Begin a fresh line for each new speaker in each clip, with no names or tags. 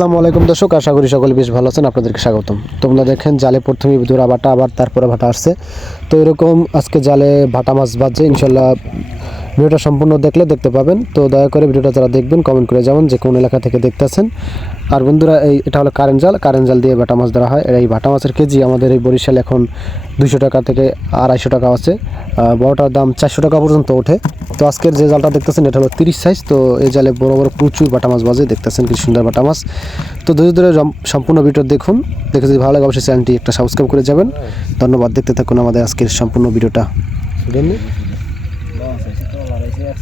আসসালামু আলাইকুম দর্শক, আশা করি সকলে বেশ ভালো আছেন, আপনাদেরকে স্বাগতম। তোমরা দেখেন, জালে প্রথমে ধরা ভাটা আবার তারপরে ভাটা আসছে। তো এরকম আজকে জালে ভাটা মাছ বাজছে, ইনশাল্লাহ ভিডিওটা সম্পূর্ণ দেখলে দেখতে পাবেন। তো দয়া করে ভিডিওটা যারা দেখবেন কমেন্ট করে যাবেন যে কোন এলাকা থেকে দেখতেছেন। আর বন্ধুরা, এই এটা হলো কারেন্ট জাল। কারেন্ট জাল দিয়ে বাটা মাছ ধরা হয়। এই বাটা মাছের কেজি আমাদের এই বরিশাল এখন দুশো টাকা থেকে আড়াইশো টাকা আছে। বড়টার দাম চারশো টাকা পর্যন্ত ওঠে। তো আজকের যে জালটা দেখতেছেন, এটা হলো তিরিশ সাইজ তো এই জালে বড় বড় প্রচুর বাটা মাছ বাজে। দেখতেছেন কি সুন্দর বাটা মাছ। তো ধীরে ধরে সম্পূর্ণ ভিডিও দেখুন। দেখে যদি ভালো লাগে, অবশ্যই চ্যানেলটি একটা সাবস্ক্রাইব করে যাবেন। ধন্যবাদ। দেখতে থাকুন আমাদের আজকের সম্পূর্ণ ভিডিওটা।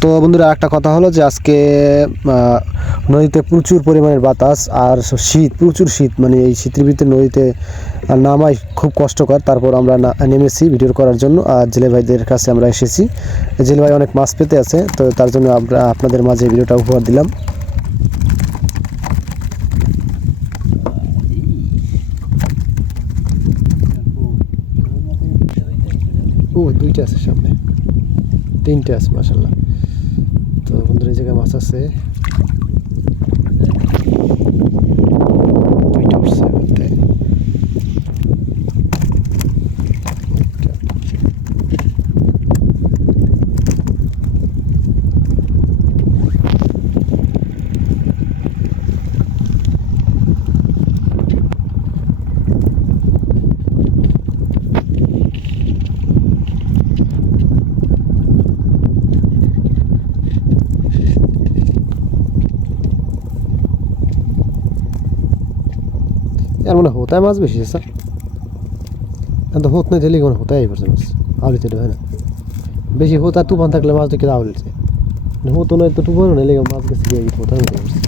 তো বন্ধুরা একটা কথা হলো যে আজকে নদীতে প্রচুর পরিমাণের বাতাস আর শীত, প্রচুর শীত মানে এই শীতের ভিতরে নদীতে নামাই খুব কষ্টকর। তারপর আমরা নেমেছি ভিডিও করার জন্য আর জেলে ভাইদের কাছে আমরা এসেছি। জেলে ভাই অনেক মাছ পেতে আছে, তো তার জন্য আমরা আপনাদের মাঝে ভিডিওটা উপহার দিলাম। ও, দুইটা আছে সামনে। তিনটে আছে মাসাল্লাহ তো বন্ধুরা এই জায়গায় মাছ আছে। আর মনে হোতায় মাছ বেশি স্যার এখন তো হোত নাই দিলে মনে হোতাই পড়ছে মাছ আউলিতে হয় না বেশি হোতা তুফান থাকলে মাছ দেখে আউলিছে হতো নয় তো তুফান না লেগে মাছ গেছে গিয়ে হোতা হতে পারছে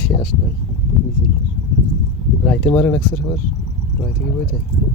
শেষ নাই রাইতে মারে না স্যার আবার রাইতে কি বই যায়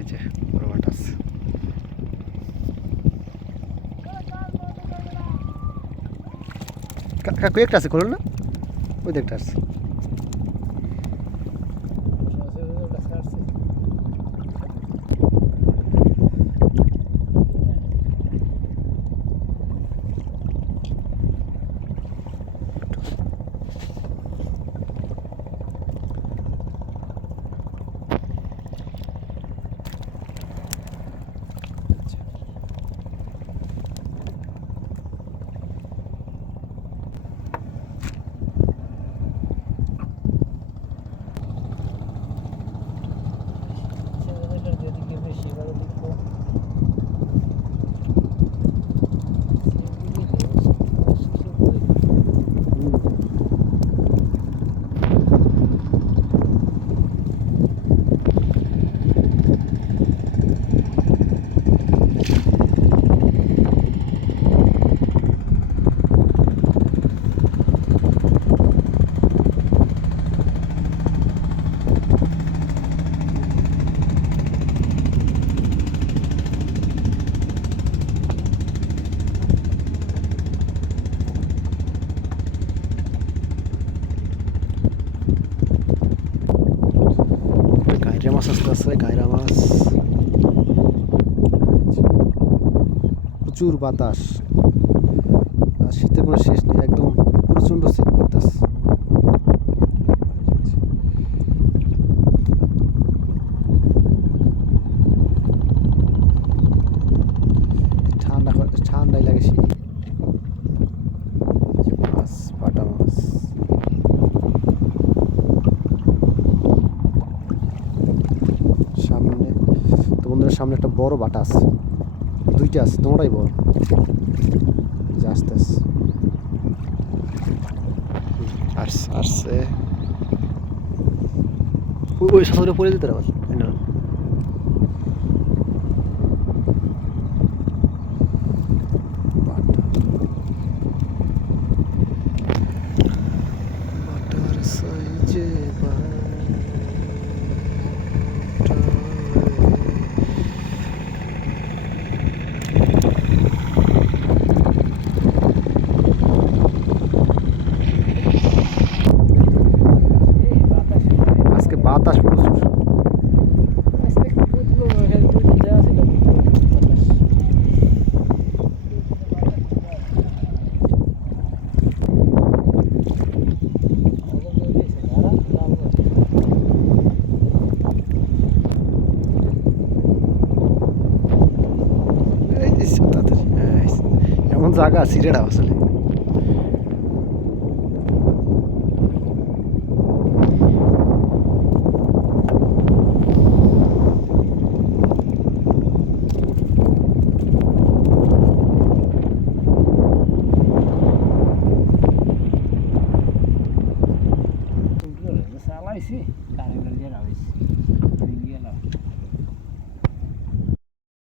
এই যে বড় কা- কাকু একটা আছে খুলুন না? ওই দেখটা আছে। আছে গায়রা মাছ প্রচুর বাতাস। আর শীতের কোনো শেষ নেই, একদম প্রচণ্ড শীত বাতাস। ঠান্ডা ঠান্ডাই লাগে শীত। মাছ, পাটা মাছ। বড় বাটা আছে। দুইটা আছে তোমরাই বড়। আসতে আসছে আসছে ওই সাঁতরে পড়ে যেতে আবার না বাটা বাটার সাইজে আজকে বাতাস প্রচুর। এমন জায়গা সিরেটা আসলে